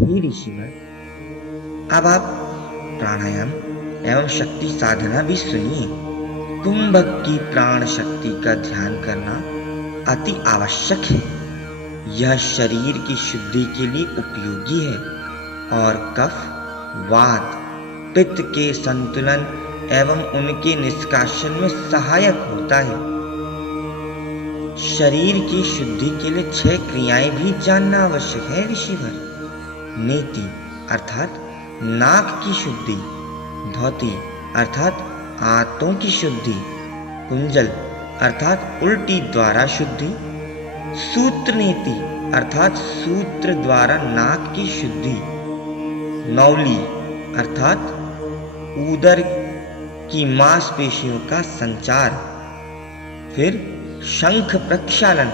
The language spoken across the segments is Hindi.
हे ऋषिवर, अब आप प्राणायाम एवं शक्ति साधना भी सुनिए। कुंभक की प्राण शक्ति का ध्यान करना अति आवश्यक है। यह शरीर की शुद्धि के लिए उपयोगी है और कफ, वात, पित्त के संतुलन एवं उनके निष्कासन में सहायक होता है। शरीर की शुद्धि के लिए 6 क्रियाएं भी जानना आवश्यक है ऋषिवर। नेति अर्थात नाक की शुद्धि, धौति अर्थात आंतों की शुद्धि, कुंजल अर्थात उल्टी द्वारा शुद्धि, सूत्र नेति अर्थात सूत्र द्वारा नाक की शुद्धि, नौली अर्थात उदर की मांसपेशियों का संचार, फिर शंख प्रक्षालन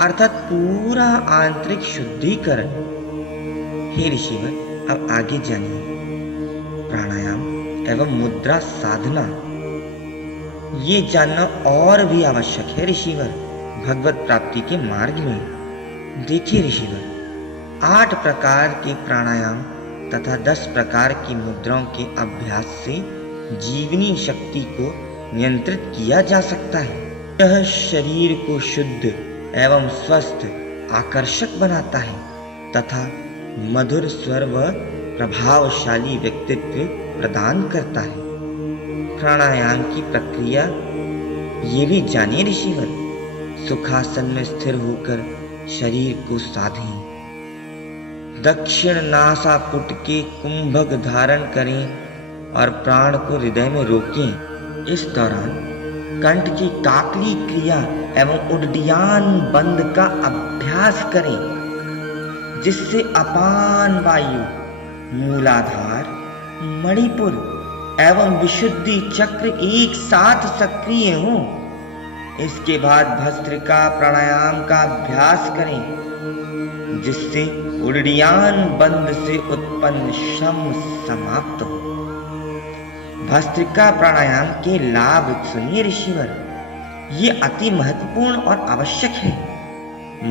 अर्थात पूरा आंतरिक शुद्धिकरण। हे ऋषिवर, अब आगे जानिए प्राणायाम एवं मुद्रा साधना। ये जानना और भी आवश्यक है ऋषिवर भगवत प्राप्ति के मार्ग में। देखिए ऋषिवर, 8 प्रकार के प्राणायाम तथा 10 प्रकार की मुद्राओं के अभ्यास से जीवनी शक्ति को नियंत्रित किया जा सकता है। यह शरीर को शुद्ध एवं स्वस्थ, आकर्षक बनाता है तथा मधुर स्वर व प्रभावशाली व्यक्तित्व प्रदान करता है। प्राणायाम की प्रक्रिया ये भी जानिए ऋषिवर। सुखासन में स्थिर होकर शरीर को साधें, दक्षिण नासापुट के कुंभक धारण करें और प्राण को हृदय में रोकें। इस दौरान कंठ की काकली क्रिया एवं उड्डयन बंद का अभ्यास करें, जिससे अपान वायु, मूलाधार, मणिपुर एवं विशुद्धि चक्र एक साथ सक्रिय हों। इसके बाद भस्त्रिका प्राणायाम का अभ्यास करें, जिससे उड्डयन बंद से उत्पन्न शम समाप्त हो। भस्त्रिका प्राणायाम के लाभ सुनिए ऋषिवर, ये अति महत्वपूर्ण और आवश्यक है।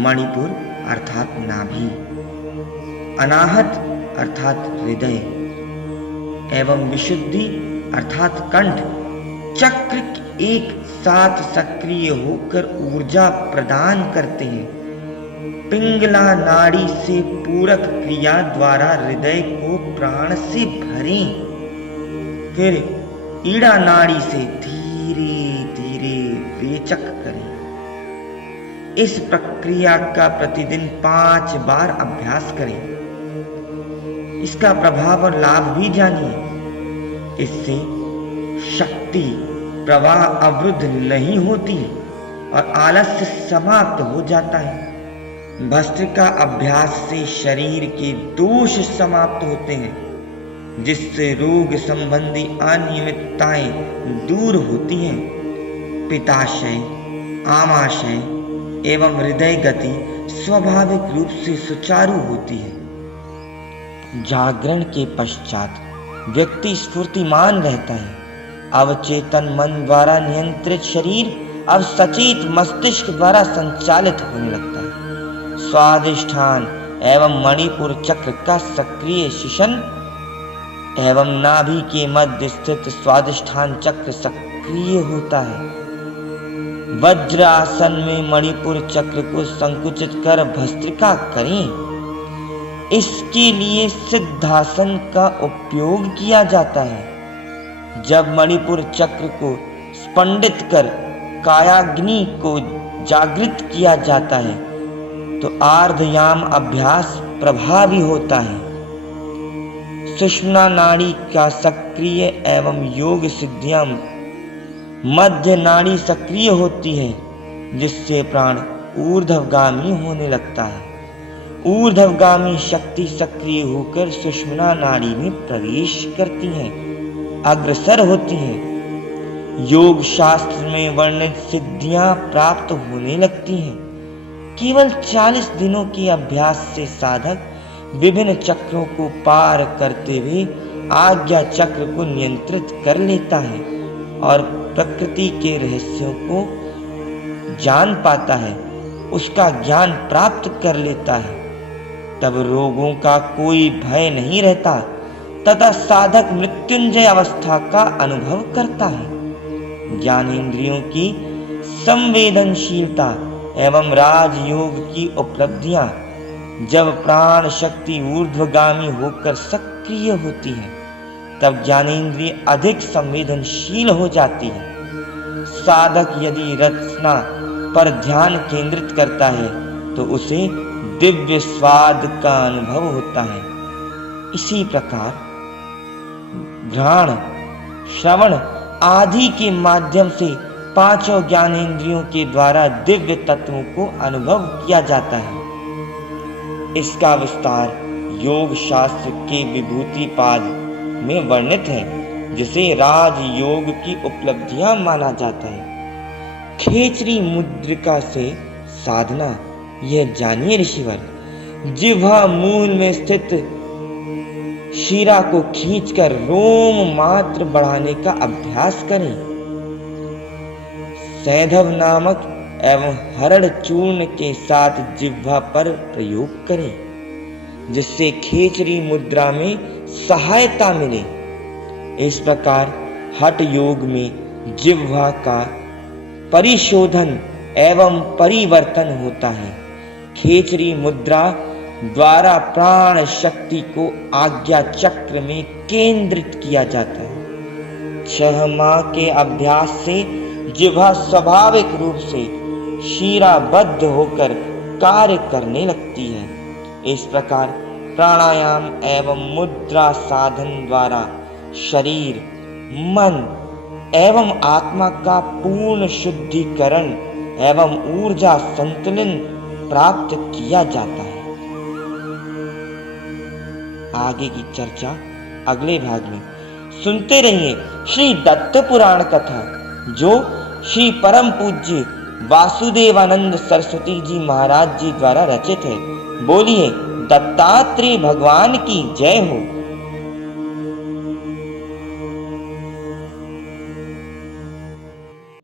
मणिपुर अर्थात नाभि, अनाहत अर्थात हृदय एवं विशुद्धि अर्थात कंठ चक्र एक साथ सक्रिय होकर ऊर्जा प्रदान करते हैं। पिंगला नाड़ी से पूरक क्रिया द्वारा हृदय को प्राण से भरें, फिर ईड़ा नाड़ी से धीरे धीरे रेचक करें। इस प्रक्रिया का प्रतिदिन 5 बार अभ्यास करें। इसका प्रभाव और लाभ भी जानिए। इससे शक्ति प्रवाह अवरुद्ध नहीं होती और आलस्य समाप्त हो जाता है। भस्त्रिका अभ्यास से शरीर के दोष समाप्त होते हैं, जिससे रोग संबंधी अनियमितताएं दूर होती हैं। पित्ताशय, आमाशय एवं हृदय गति स्वाभाविक रूप से सुचारू होती है। जागरण के पश्चात व्यक्ति स्फूर्तिमान रहता है। अवचेतन मन द्वारा नियंत्रित शरीर अब सचेत मस्तिष्क द्वारा संचालित होने लगता है। स्वादिष्ठान एवं मणिपुर चक्र का सक्रिय शिशन एवं नाभि के मध्य स्थित स्वादिष्ठान चक्र सक्रिय होता है। वज्र आसन में मणिपुर चक्र को संकुचित कर भस्त्रिका करें। इसके लिए सिद्धासन का उपयोग किया जाता है। जब मणिपुर चक्र को स्पंदित कर कायाग्नि को जागृत किया जाता है तो आर्धयाम अभ्यास प्रभावी होता है। सुषुम्ना नाड़ी का सक्रिय एवं योग सिद्धियां मध्य नाड़ी सक्रिय होती है, जिससे प्राण ऊर्ध्वगामी होने लगता है। ऊर्ध्वगामी शक्ति सक्रिय होकर सुषुम्ना नाड़ी में प्रवेश करती है, अग्रसर होती है। योग शास्त्र में वर्णित सिद्धियां प्राप्त होने लगती हैं। केवल 40 दिनों के अभ्यास से साधक विभिन्न चक्रों को पार करते हुए आज्ञा चक्र को नियंत्रित कर लेता है और प्रकृति के रहस्यों को जान पाता है, उसका ज्ञान प्राप्त कर लेता है। तब रोगों का कोई भय नहीं रहता तथा साधक मृत्युंजय अवस्था का अनुभव करता है। ज्ञानेंद्रियों की संवेदनशीलता एवं राजयोग की उपलब्धियां जब प्राण शक्ति ऊर्ध्वगामी होकर सक्रिय होती है, तब ज्ञानेंद्रिय अधिक संवेदनशील हो जाती है। साधक यदि रचना पर ध्यान केंद्रित करता है तो उसे दिव्य स्वाद का अनुभव होता है। इसी प्रकार घ्राण, श्रवण आदि के माध्यम से पांचों ज्ञानेंद्रियों के द्वारा दिव्य तत्वों को अनुभव किया जाता है। इसका विस्तार योग शास्त्र के विभूति पाद में वर्णित है, जिसे राजयोग की उपलब्धियां माना जाता है। खेचरी मुद्रिका से साधना, यह जानिए ऋषिवर। जिह्वा मूल में स्थित शीरा को खींचकर रोम मात्र बढ़ाने का अभ्यास करें। सैंधव नामक एवं हरड़ चूर्ण के साथ जिह्वा पर प्रयोग करें, जिससे खेचरी मुद्रा में सहायता मिले। इस प्रकार हठ योग में जिह्वा का परिशोधन एवं परिवर्तन होता है। खेचरी मुद्रा द्वारा प्राण शक्ति को आज्ञा चक्र में केंद्रित किया जाता है। 6 माह के अभ्यास से जिह्वा स्वाभाविक रूप से शीराबद्ध होकर कार्य करने लगती है। इस प्रकार प्राणायाम एवं मुद्रा साधन द्वारा शरीर, मन एवं आत्मा का पूर्ण शुद्धिकरण एवं ऊर्जा संतुलन प्राप्त किया जाता है। आगे की चर्चा अगले भाग में। सुनते रहिए श्री दत्त पुराण कथा, जो श्री परम पूज्य वासुदेवानंद सरस्वती जी महाराज जी द्वारा रचित है। बोलिए दत्तात्रेय भगवान की जय हो।